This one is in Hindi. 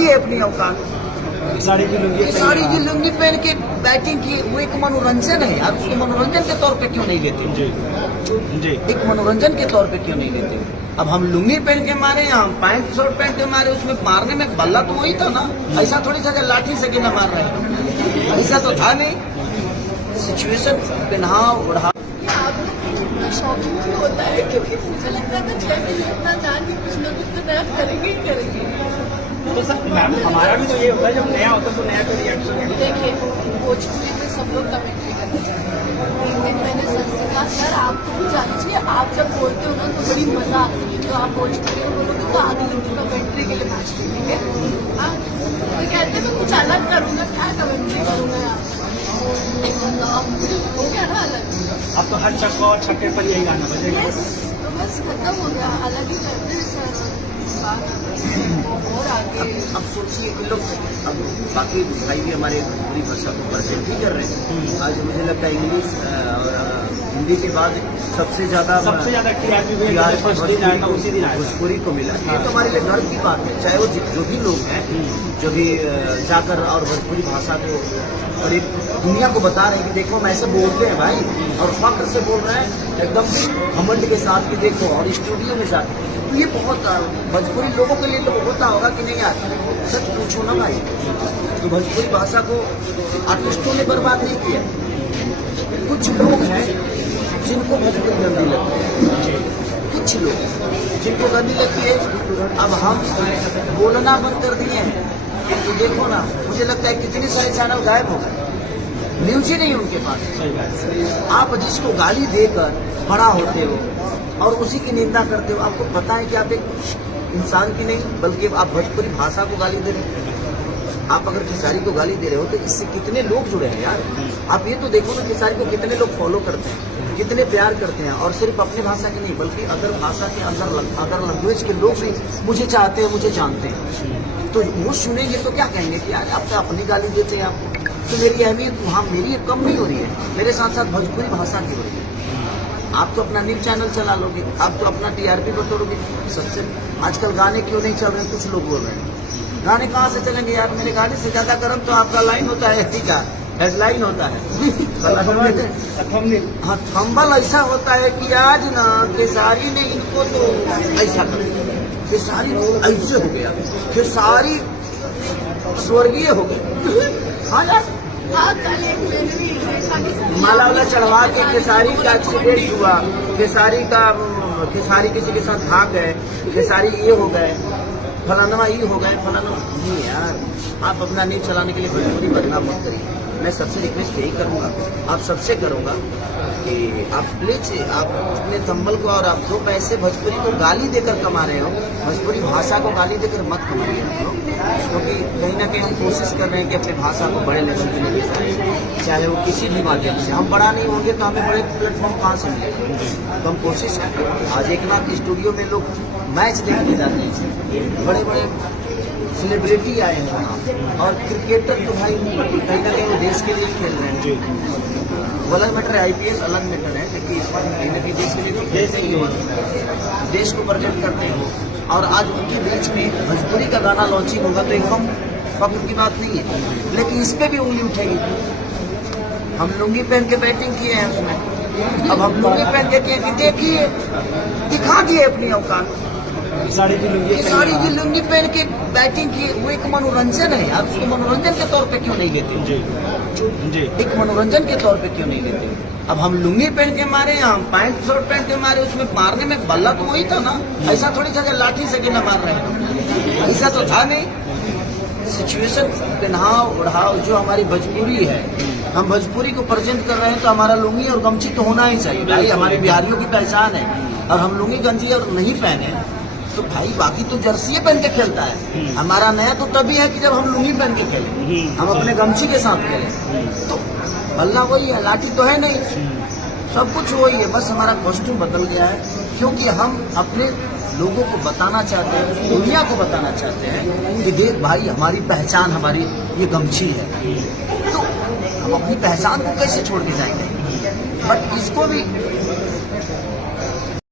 दिए अपनी औकात। साड़ी की लुंगी पहन के बैटिंग की, वो एक मनोरंजन है यार, उसको मनोरंजन के तौर पे क्यों नहीं लेते? जी एक मनोरंजन के तौर पे क्यों नहीं लेते? अब हम लुंगी पहन के मारे, हम पैंट शर्ट पहन के मारे, उसमें मारने में बल्ला तो वही था ना, ऐसा थोड़ी सा लाठी से गिना मार रहे हैं, ऐसा तो था नहीं। सिचुएशन पहनाव ओढ़ा शौकीन भी होता है, क्योंकि मुझे लगता है 6 महीने इतना जान के कुछ लोग इतना नया करेंगे ही करेंगे। तो सर मैम हमारा भी तो ये होता है, जब नया होता है तो नया का रिएक्शन है। देखिए भोजपुरी में सब लोग कमेंट्री करना चाहते हैं। 3 दिन मैंने सर से कहा सर आप तो जानिए, आप जब बोलते हो ना तो बड़ी मजा आती है, तो आप भोजपुरी में बोलोगे तो आधी हिंदी कमेंट्री के लिए मैच करेंगे। हाँ तो कहते हैं मैं कुछ अलग करूँगा, क्या कमेंट्री करूँगा यार, हो गया ना अलग। अब तो हर चक्का और छक्के पर यही गाना बजेगा। तो बस खत्म हो गया, अलग ही करते हैं सर और आगे। अब सोचिए कि लोग, अब बाकी भाई भी हमारे पूरी भाषा को प्रेजेंट भी कर रहे हैं। आज मुझे लगता है इंग्लिश और हिंदी के बाद सबसे ज्यादा भोजपुरी को मिला। ये तो हमारे लिए गर्व की बात है, चाहे वो जो भी लोग हैं जो भी जाकर और भोजपुरी भाषा को और एक दुनिया को बता रहे हैं कि देखो हम ऐसे बोलते हैं भाई, और फख्र से बोल रहे हैं एकदम घमंड के साथ कि देखो, और स्टूडियो में जाकर तो ये बहुत भोजपुरी लोगों के लिए तो होता होगा कि नहीं यार, सच पूछो ना भाई, तो भोजपुरी भाषा को आर्टिस्टों ने बर्बाद नहीं किया। कुछ लोग हैं जिनको भोजपुरी गंदी लगती है, कुछ लोग जिनको गंदी लगती है। अब हम बोलना बंद कर दिए हैं, तो देखो ना, मुझे लगता है कितने सारे चैनल गायब हो गए, न्यूज ही नहीं उनके पास। आप जिसको गाली देकर बड़ा होते हो और उसी की निंदा करते हो, आपको पता है कि आप एक इंसान की नहीं बल्कि आप भोजपुरी भाषा को गाली दे रहे हो। आप अगर खेसारी को गाली दे रहे हो तो इससे कितने लोग जुड़े हैं यार। आप ये तो देखो ना, खेसारी को कितने लोग फॉलो करते हैं, कितने प्यार करते हैं, और सिर्फ अपनी भाषा के नहीं बल्कि अदर भाषा के अदर लैंग्वेज के लोग भी मुझे चाहते हैं, मुझे जानते हैं। तो वो सुनेंगे तो क्या कहेंगे कि यार आप तो अपनी गाली देते हैं आपको, तो मेरी अहमियत वहाँ मेरी कम नहीं हो रही है, मेरे साथ साथ भोजपुरी भाषा की हो रही है। आप तो अपना न्यूज चैनल चला लोगे, आप तो अपना टीआरपी बटोरोगे। सबसे आजकल गाने क्यों नहीं चल रहे हैं, कुछ लोग बोल रहे हैं गाने कहाँ से चलेंगे यार, मेरे गाने से ज्यादा गर्म तो आपका लाइन होता है, ठीक है हेडलाइन होता है। हाँ थंबल ऐसा होता है कि आज ना खेसारी ने इनको तो ऐसा कर दिया, खेसारी ऐसे हो गया, खेसारी स्वर्गीय हो गए। हाँ यार माला वाला चढ़वा के खेसारी का एक्सीडेंट हुआ, खेसारी किसी के साथ भाग गए, खेसारी ये हो गए, फलाना ये हो गए, फलाना नहीं। यार आप अपना न्यूज चलाने के लिए भोजपुरी बदनाम मत करिए। मैं सबसे रिक्वेस्ट यही करूंगा, आप सबसे करूंगा कि आप प्लीज आप अपने तंबल को और आप 2 पैसे भोजपुरी को गाली देकर कमा रहे हो, भोजपुरी भाषा को गाली देकर मत कमाइए हम लोग, क्योंकि कहीं ना कहीं हम कोशिश कर रहे हैं कि अपनी भाषा को बड़े लेवल पे लेके जाए, चाहे वो किसी भी माध्यम से। हम बड़ा नहीं होंगे तो हमें बड़े प्लेटफॉर्म कहाँ से मिलेगा, तो हम कोशिश करें। आज एक नाथ स्टूडियो में लोग मैच देखने जाते हैं, बड़े बड़े सेलिब्रिटी आए हैं वहाँ, और क्रिकेटर तो भाई कहीं ना कहीं वो देश के लिए खेल रहे हैं। वो अलग मैटर है, IPL अलग मैटर है, लेकिन कहीं ना कहीं देश के लिए देश को प्रेजेंट करते हैं। और आज उनके बीच में भोजपुरी का गाना लॉन्चिंग होगा तो एकदम फख्र की बात नहीं है, लेकिन इस पे भी उंगली उठेगी। हम लुंगी पहन के बैटिंग किए हैं उसमें, अब हम लुंगी पहन के किए कि देखिए दिखा दिए अपनी औकात। साड़ी की लुंगी पहन के बैटिंग की, वो एक मनोरंजन है यार, उसको मनोरंजन के तौर पे क्यों नहीं लेते? जी एक मनोरंजन के तौर पे क्यों नहीं लेते? अब हम लुंगी पहन के मारे, हम पैंट शर्ट पहन के मारे, उसमें मारने में बल्ला तो वही था ना, ऐसा थोड़ी सा लाठी से गिना मार रहे हैं, ऐसा तो था नहीं। सिचुएशन पहनाव ओढ़ाव जो हमारी भोजपुरी है, हम भोजपुरी को प्रेजेंट कर रहे हैं तो हमारा लुंगी और गमछी तो होना ही चाहिए भाई, हमारे बिहारियों की पहचान है। और हम लुंगी गंजी और नहीं पहने तो भाई बाकी तो जर्सी पहन के खेलता है, हमारा नया तो तभी है कि जब हम लुंगी पहन के खेलें, हम अपने गमछी के साथ खेलें। तो बल्ला वही है, लाठी तो है नहीं, सब कुछ वही है, बस हमारा कॉस्ट्यूम बदल गया है, क्योंकि हम अपने लोगों को बताना चाहते हैं, दुनिया को बताना चाहते हैं कि देख भाई हमारी पहचान, हमारी ये गमछी है। तो हम अपनी पहचान को कैसे छोड़ के जाएंगे? बट इसको भी